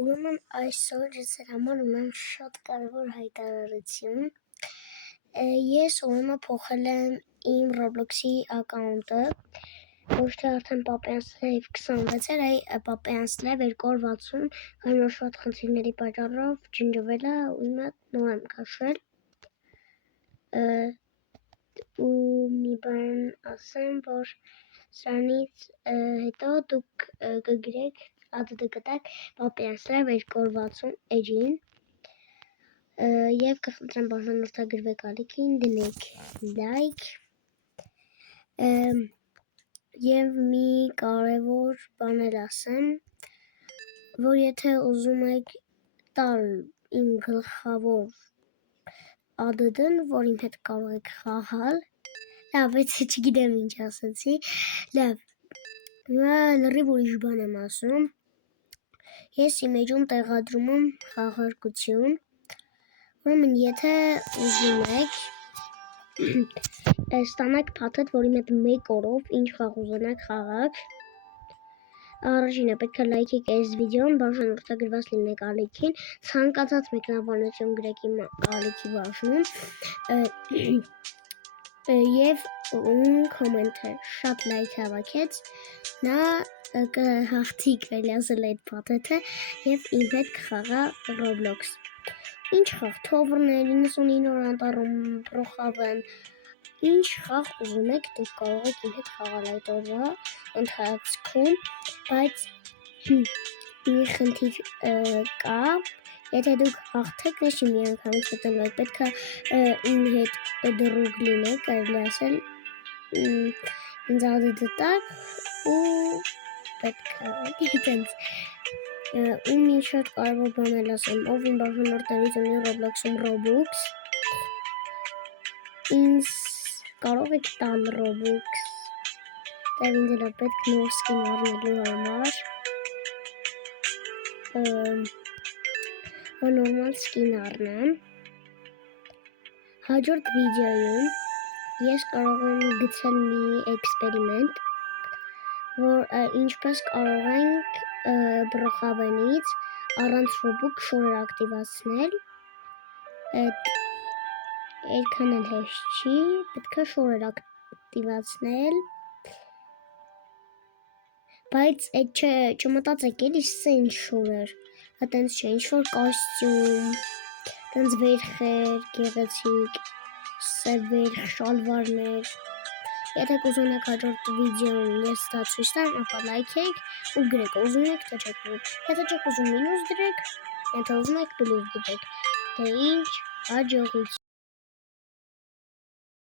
Ուրեմն այսօր ձեր համար ունեմ շատ կարևոր հայտարարություն։ Ես ուրեմն փոխել եմ իմ Roblox-ի ակաունտը, ոչ թե արդեն Papayan's-Live 26 էր, այլ Papayan's-Live 260, քանի որ շատ խնդիրների պատճառով ջնջվել է ու հիմա նոր եմ քաշել։ Ու մի բան ասեմ, որ սրանից հետո դուք կգրեք ADD կտակ Papayan's-Live 260 edge-ին և կխնդրեմ բաժանորդագրվեք ալիքին, դնեք like և մի կարևոր բան էլ ասեմ, որ եթե ուզում եք տալ իմ գլխավոր ADD-ն, որ իմ հետ կարող եք խաղալ, լավ, եթե չգիտեմ ինչ ասացի, լավ, հիմա լրիվ ուրիշ բան եմ ասում, ես իմ էջում տեղադրում եմ խաղարկություն, ուրեմն եթե ուզում եք ստանաք փաթեթ, որի հետ մեկ օրով ինչ խաղ ուզենաք խաղաք, առաջինը պետք է լայքեք այս վիդեոն, բաժանորդագրված լինեք ալիքին, ցանկացած մեկնաբանություն գրեք իմ ալիքի բաժնում և կոմենտը շատ լայք հավաքեց, նա կհաղթի կարելի ասել այդ փաթեթը և իմ հետ կխաղա Roblox։ Ինչ խաղ, Թովրներ, 99 օր անտառում, Փրոխավեն, ինչ խաղ ուզում եք, դուք կարող եք իմ հետ խաղալ այդ օրվա ընթացքում, բայց մի խնդիր կա, եթե դուք հաղթեք, չի մի անգամից մտնելու եք, պետք է իմ հետ դրուգ լինեք, կարելի ասել, ինձ ADD տաք ու պետք է տենց ու մի շատ կարևոր բան էլ ասեմ, ով իմ բաժանորդներից ունի Roblox-ում Robux, ինձ կարող եք տալ Robux, դեռ ինձ էլ պետք նոր սկին առնելու համար, որ նորմալ սկին առնեմ, հաջորդ վիդեոյում ես կարող եմ գցել մի էքսպերիմենտ, որ ինչպես կարող ենք Փրոխավենից առանց Robux շորեր ակտիվացնել, այդքան էլ հեշտ չի, պետք է շորեր ակտիվացնել, բայց այդ չմտածեք էլի սենց շորեր, տենց չէ, ինչ-որ կոստյում, տենց վերխեր, գեղեցիկ, սև վերխ, շալվարներ, եթե կուզենաք հաջորդ վիդեոն ես դա ցույց տամ, ապա լայքեք ու գրեք, ուզում եք թե չեք ուզում, եթե չեք ուզում մինուս դրեք, եթե ուզում եք պլյուս դրեք, թե ինչ հաջողություն։